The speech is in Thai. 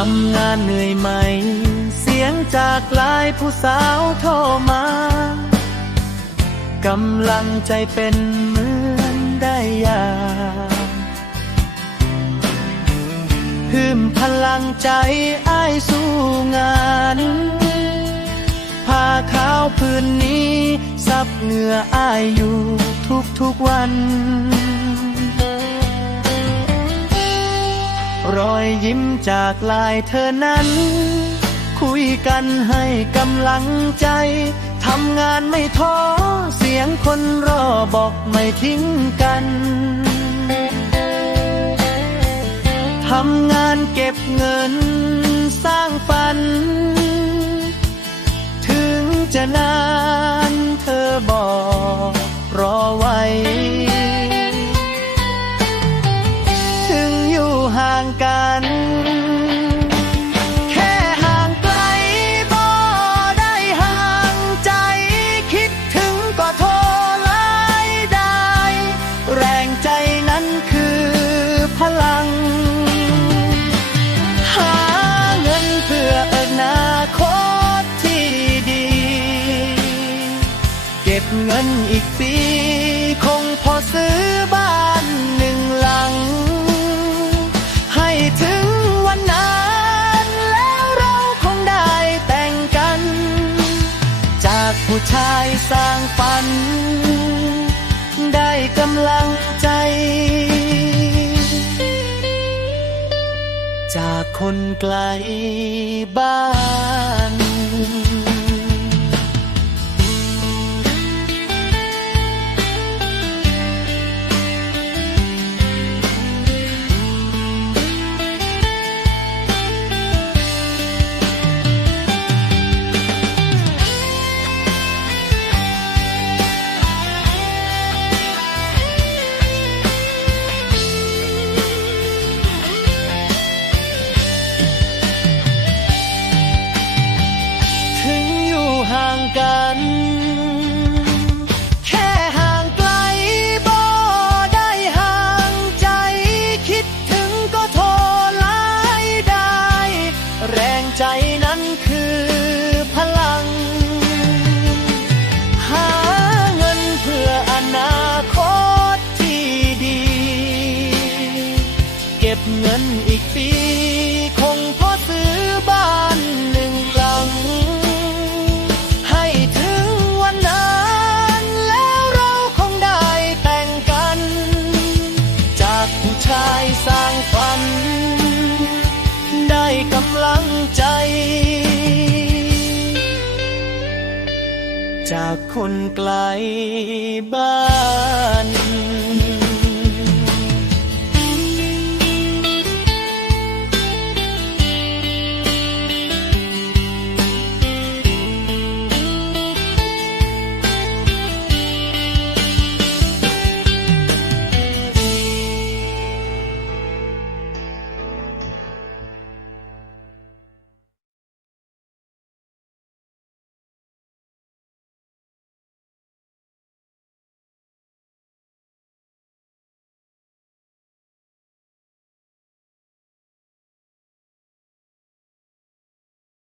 ทำงานเหนื่อยไหม เสียงจากหลายผู้สาวโทรมากำลังใจเป็นเหมือนได้ยาหืมพลังใจอ้ายสู้งานผ้าขาวพื้นนี้ซับเหงื่ออ้ายอยู่ทุกทุกๆวัน รอยยิ้มจากลายเธอนั้น คุยกันให้กำลังใจทำงานไม่ท้อเสียงคนรอบอกไม่ทิ้งกันทำงานเก็บเงินสร้างฝัน ถึงจะนานเธอบอก ผู้ชายสร้างฝัน ได้กำลังใจ จากคนไกลบ้าน กัน แค่ห่างไกลบ่ได้ห่างใจ คิดถึงก็โทรไลน์ได้ แรงใจนั้นคือพลัง ใจ จากคนไกลบ้าน